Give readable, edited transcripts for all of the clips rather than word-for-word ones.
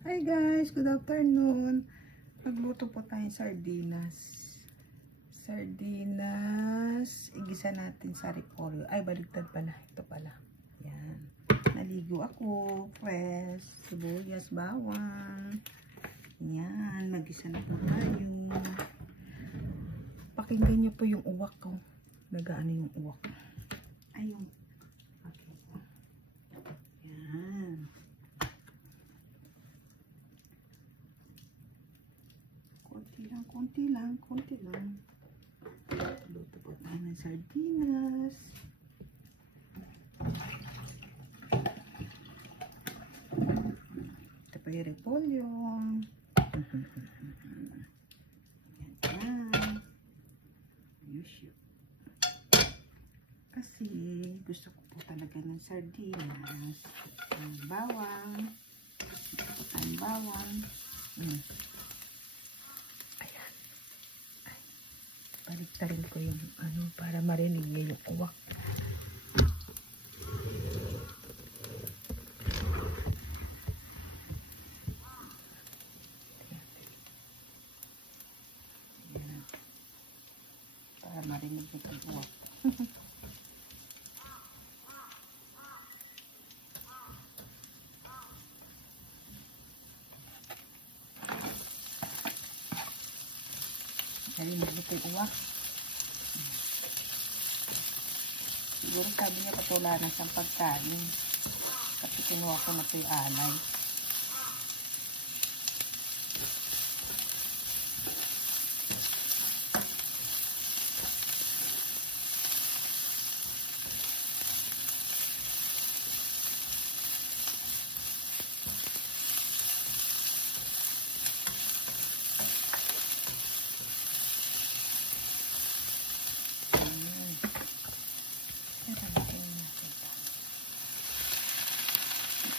Hi guys, good afternoon. Magluto po tayong sardinas. Igisa natin sa repolyo. Ay, baligtad pala. Ito pala. Yan. Naligo ako. Fresh. Sibuyas, bawang. Yan. Magisa na po tayo. Pakinggan niyo po yung uwak ko. Nagaano yung uwak. Ayun. Okay. Yan. Konti lang. Luto po tayo ng sardinas. Ito pa yung repolyo. Yan. Kasi gusto ko po talaga ng sardinas. Ang bawang. Baliktarin ko yung para marinig niya yung uwak. Ayan. Para marinig niya yung uwak. Marinig niya yung uwak. Siguro sabi niya patula na siyang pagkain. Kasi kinuha ko na ito yung alay.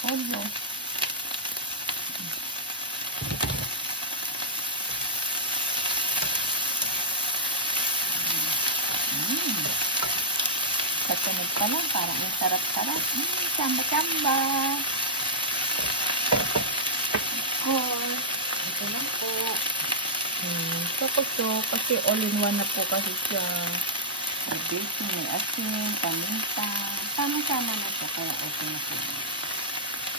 Polvo. Pagkanig pa lang, parang yung sarap-sarap. Chamba-chamba. Of course. Ito lang po. So, kasi all-in-one na po kasi siya. May asin, paminta. Sama-sama na siya, kaya okay na po.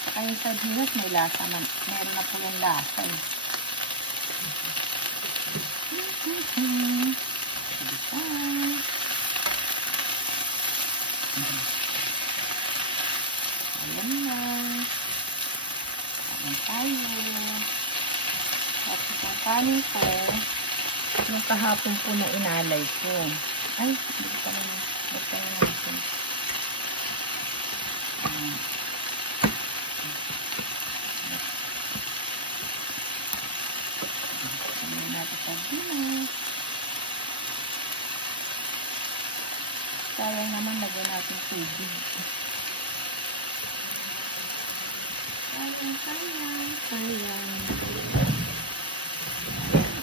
Saka yung sardinas may lasa, meron na po yung lasa eh. Ayan na. Ayan tayo. Tapos ang kanin ko, yung kahapon po na inalay ko. Ay, hindi pa naman. Basta yung natin. Sayang naman, lagyan natin tubig. Sayang.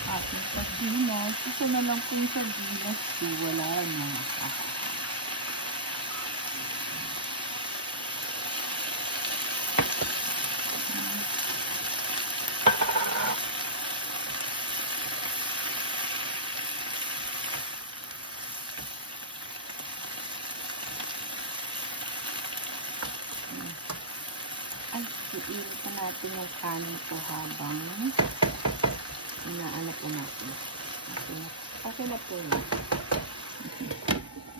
Ating sardinas. Ito na lang po yung sardinas. Wala na. Iinit na natin yung kanin po habang inaano po natin. Okay na po yun.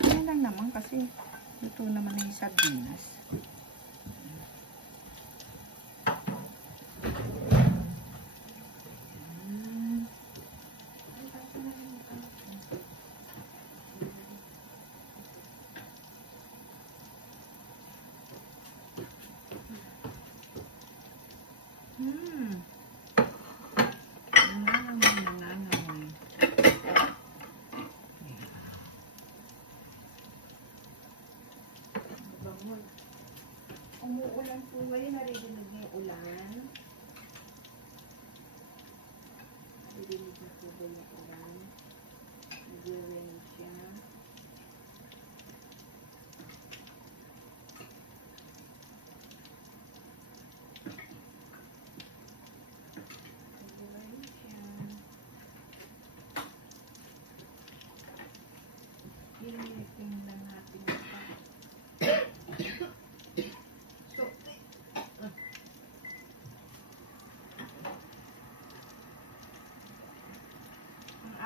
Yan lang naman kasi ito naman na yung sardinas. Umuulan po ngayon, narinig niyo yung ulan. Narinig niyo po ba yung ulan? Nag-rain siya.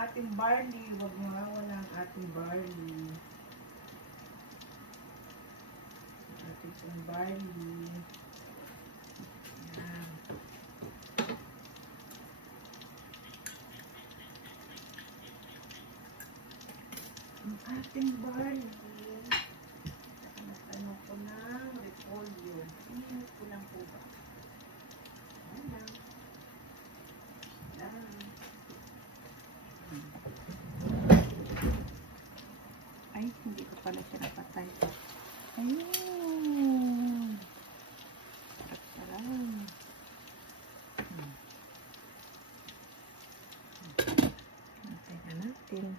ating barley. Huwag mawawala ang ating barley. Ating pong barley. Yan. Ang ating barley. Ano ko ng repolyo. Init ko lang po ba? Ayan lang. Yan. Ay, hindi ko pala siya napatay. Ayun. Sarap. Natin na natin.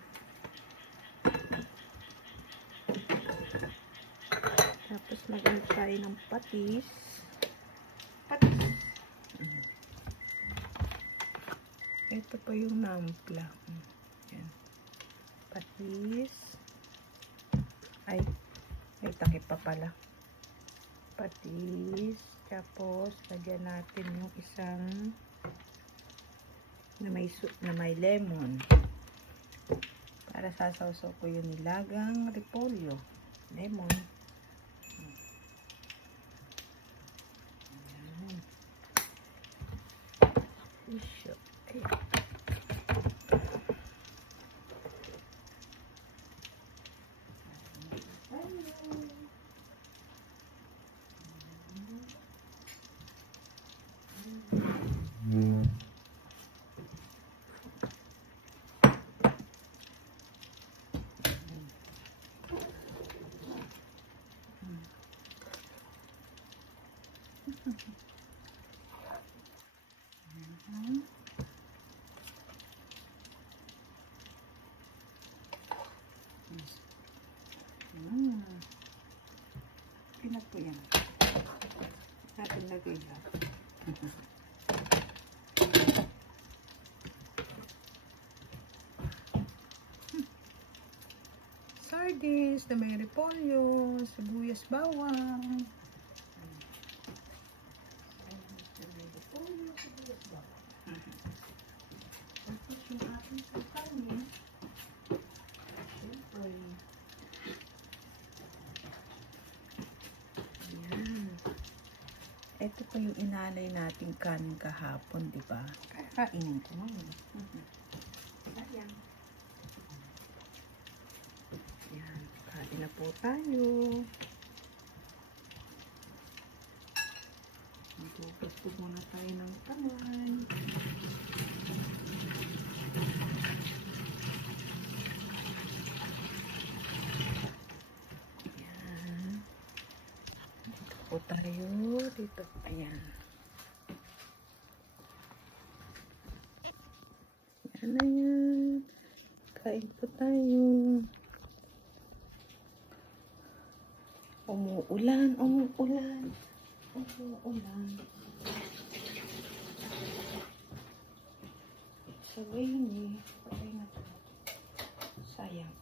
Tapos mag-add tayo ng patis. Patis. Ito pa yung nampla. Yan. Patis. Ay, may takip pa pala. Patis. Tapos, lagyan natin yung isang na may lemon. Para sasawsaw ko yung nilagang repolyo. Lemon. Ayan. Isyo. Ayan. Pinat po yan. Natin lagay lang. Sardines na may repolyo, sibuyas, bawang. Tapos yung ating kanin. Siyempre. Ayan. Ito po yung inalay nating kanin kahapon, di ba? Kainin ko naman. Ayan. Ayan. Kain na po tayo. Maghugas po muna tayo ng kamay. Ayan. Dito po tayo. Dito. Ayan. Ayan na yan. Kain po tayo. Umuulan. Umuulan. Umuulan. It's so rainy. Patay na po. Sayang.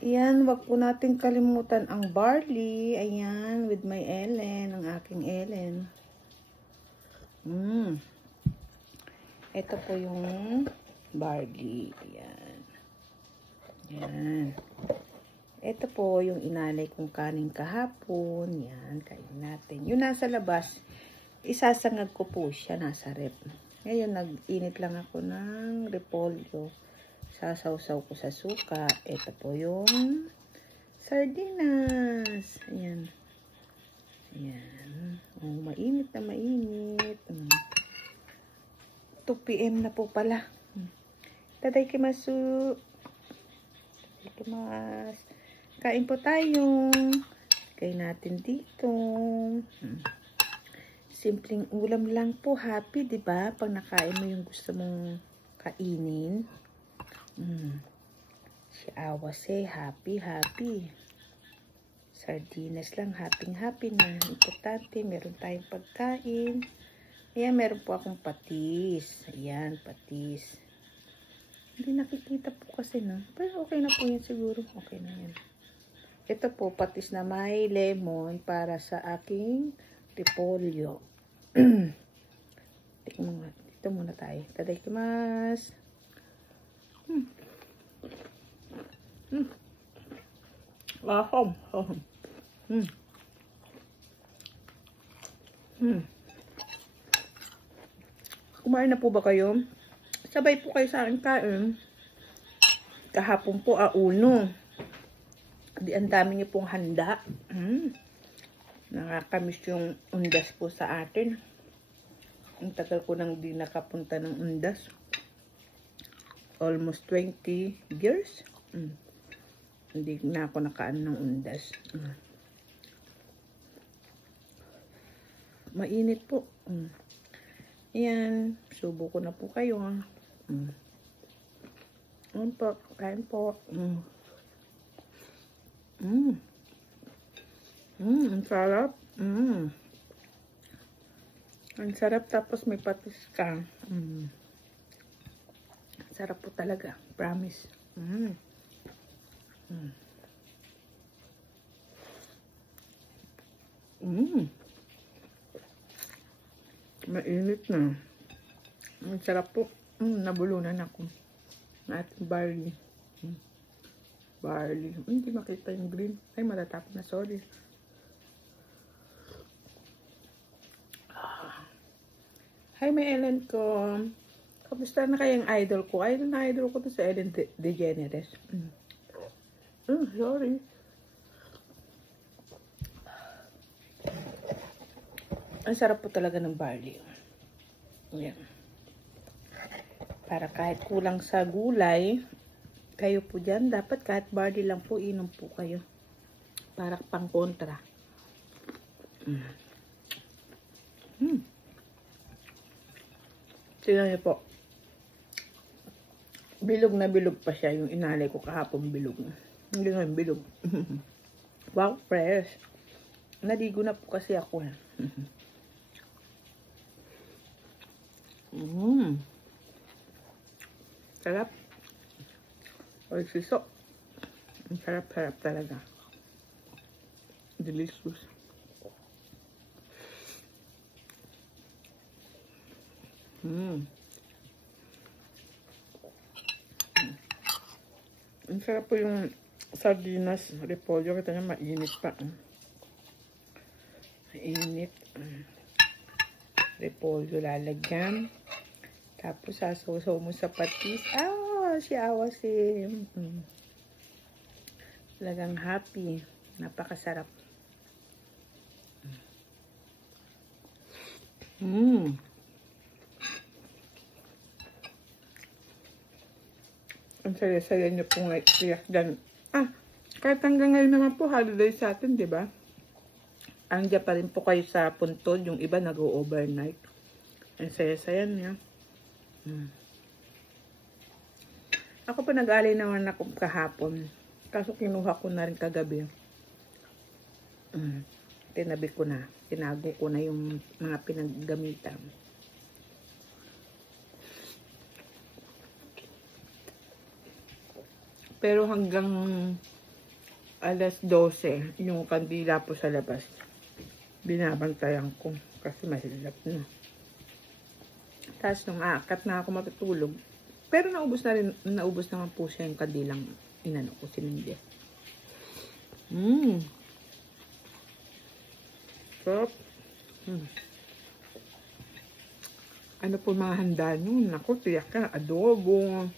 Ayan, wag po natin kalimutan ang barley. Ayan, with my Ellen. Ang aking Ellen. Ito po yung barley. Ayan. Ayan. Ito po yung inalay kong kanin kahapon. Yan, kain natin. Yung nasa labas, isasangag ko po siya nasa rep. Ngayon, nag-init lang ako ng repolyo. Sasawsaw ko sa suka. Ito po yung sardinas. Ayan. Ayan. Oh, mainit na mainit. 2 PM na po pala. Tadaikimasu. Tadaikimasu. Kain po tayo. Kain natin dito. Simpleng ulam lang po. Happy, di ba? Pag nakain mo yung gusto mong kainin. Si Awa say happy, happy. Sardinas lang, happy na. Importante, meron tayong pagkain. Ayan, meron po akong patis. Ayan, patis. Hindi nakikita po kasi, no? Pero okay na po yan siguro. Okay na yan. Ito po, patis na may lemon para sa aking repolyo. Tingnan natin. Ito muna tayo. Itadakimasu. Ahom. Kumain na po ba kayo? Sabay po kayo sa akin kain. Kahapon po, uno. Di ang dami niyo pong handa. Nakakamiss yung undas po sa atin. Ang tagal ko nang di nakapunta ng undas. Almost 20 years. Hindi na ako nakaan ng undas. Mainit po. Ayan. Subo ko na po kayo. Ayan po. Kain po. Ang sarap. Ang sarap tapos may patis ka. Sarap po talaga. Promise. Mainit na. Ang sarap po. Nabulunan ako. At barley. Barley. Hindi makita yung green. Ay, matatapon na. Sorry. Hi, may Ellen ko. Kamusta na kayang idol ko? Idol ko to sa Ellen DeGeneres. Sorry. Ang sarap po talaga ng barley. Ayan. Para kahit kulang sa gulay, kayo po dyan, dapat kahit barley lang po, inom po kayo. Para pang kontra. Tignan niyo po. Bilog na bilog pa siya. Yung inalay ko kahapon bilog. Hindi ngayon bilog. Wow, fresh. Naligo na po kasi ako. Sarap. Oy, siso. Ang sarap-sarap talaga. Delicious. Ang sarap po yung sardinas, repolyo. Kita nyo, mainit pa. Mainit. Repolyo lalagyan. Tapos sasaw-saw mo sa patis. Siyawa si. Talagang happy. Napakasarap. Ang saya-saya niyo pong iyak dyan. Kahit hanggang ngayon naman po, holiday sa atin, di ba? Andiyan pa rin po kayo sa puntod. Yung iba nag-overnight. Ang saya-saya niya. Ako po nag-alay naman ako kahapon. Kaso kinuha ko na rin kagabi. Tinabi ko na. Tinago ko na yung mga pinaggamitan. Pero hanggang alas 12, yung kandila po sa labas, binabantayan ko kasi mahirap na. Tapos nung aakat na ako matutulog, pero naubos naman po siya yung kandilang inano ko, sinindi. Sarap. Ano po mga handa nyo? Naku, tiyak ka, adobong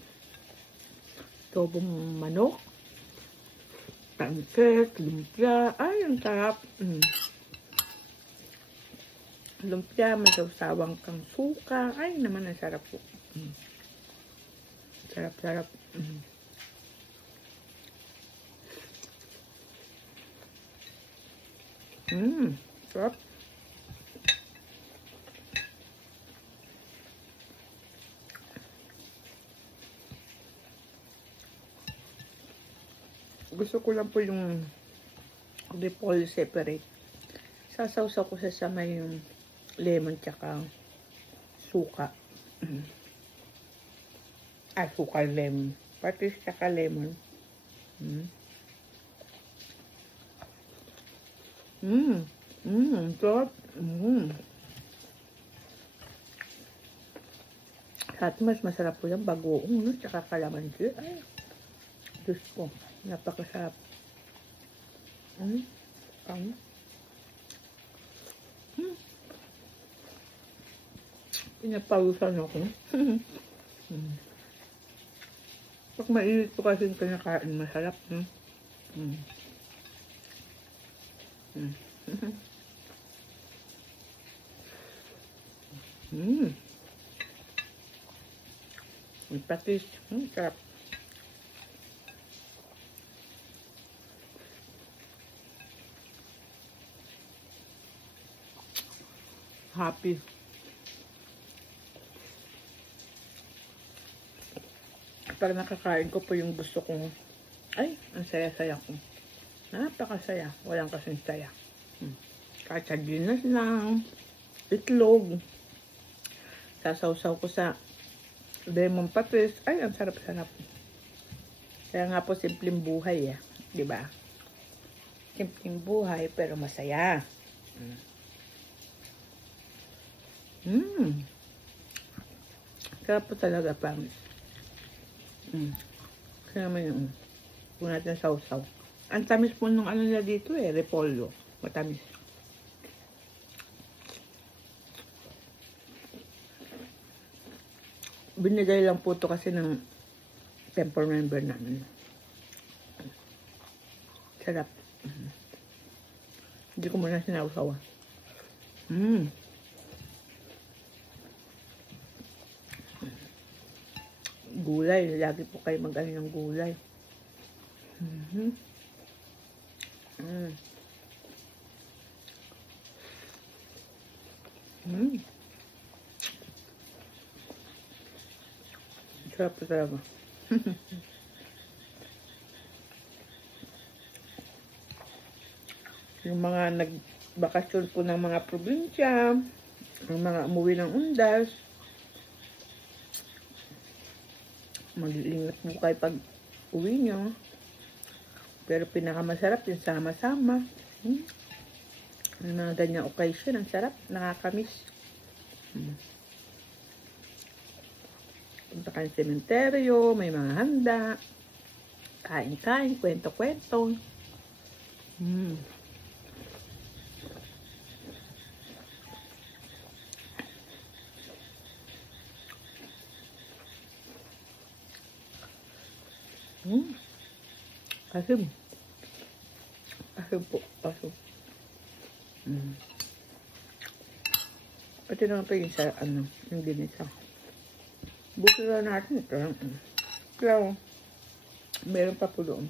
manok, pancit, lumpia. Ay, ang sarap. Lumpia, may sawsawang kang suka. Ay, naman ang sarap po. Sarap-sarap. Sarap. Gusto ko lang po yung repolyo separate. Sasawsaw ko sa may yung lemon tsaka suka. Suka lemon. Patis tsaka lemon. Sarap. At mas masarap po yung bagoong, no? Tsaka kalamansi. Ay, Diyos ko. Napakasarap. Pinapawisan ako. Pag mainit po kasi yung kinakain, masarap, no? May patis. Sarap. Happy. Pag nakakain ko po yung gusto kong, ay, ang saya-saya ko. Napakasaya. Walang kasing saya. Kahit sardinas lang, itlog. Sasaw-saw ko sa lemon patis. Ay, ang sarap-sarap. Kaya nga po, simpleng buhay, diba? Simpleng buhay, pero masaya. Sarap po talaga, promise. Kaya naman yung kung natin sausaw. Ang tamis po nung ano nila dito repolyo. Matamis. Binigay lang po to kasi ng temple member namin. Sarap. Hindi ko muna sinausaw. Gulay. Lagi po kayo mag-ano ng gulay. Sarap po talaga. Yung mga nagbakasyon po ng mga probinsya, ang mga umuwi ng undas, mag-iingat mo kayo pag uwi nyo. Pero pinakamasarap yung sama-sama. Yung mga ganyang occasion, ang sarap, nakakamiss. Punta kayo sa sementeryo, may mga handa, kain-kain, kwento-kwento. Asim. Asim po. Asim. Ito naman pa yung sa, yung ginisa. Bukin na natin ito. Kaya, meron pa po doon.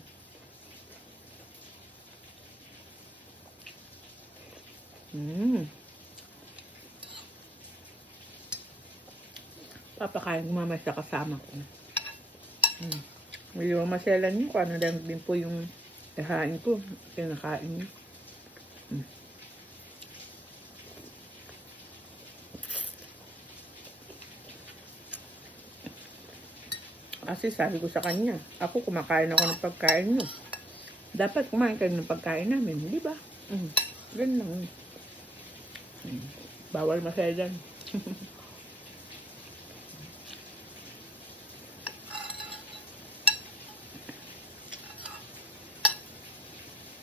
Papakain ko mamaya sa kasama ko. May maselan nyo kung ano lang din po yung kahain ko. Kinakain nyo. Kasi sabi ko sa kanya, ako kumakain ako ng pagkain nyo. Dapat kumain kayo ng pagkain namin, di ba? Ganun lang. Bawal maselan.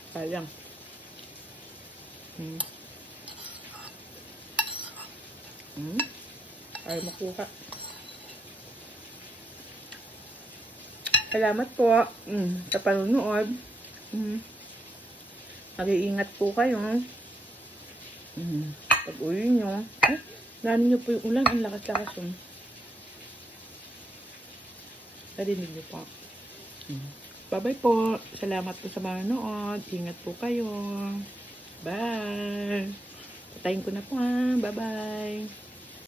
Sayang. Ay makuha. Salamat po sa panunood. Mag-iingat po kayo. Pag uwi nyo. Narinig nyo po yung ulan. Ang lakas-lakas. Narinig nyo po. Bye-bye po. Salamat po sa manonood. Ingat po kayo. Bye. Patayin ko na po. Bye-bye.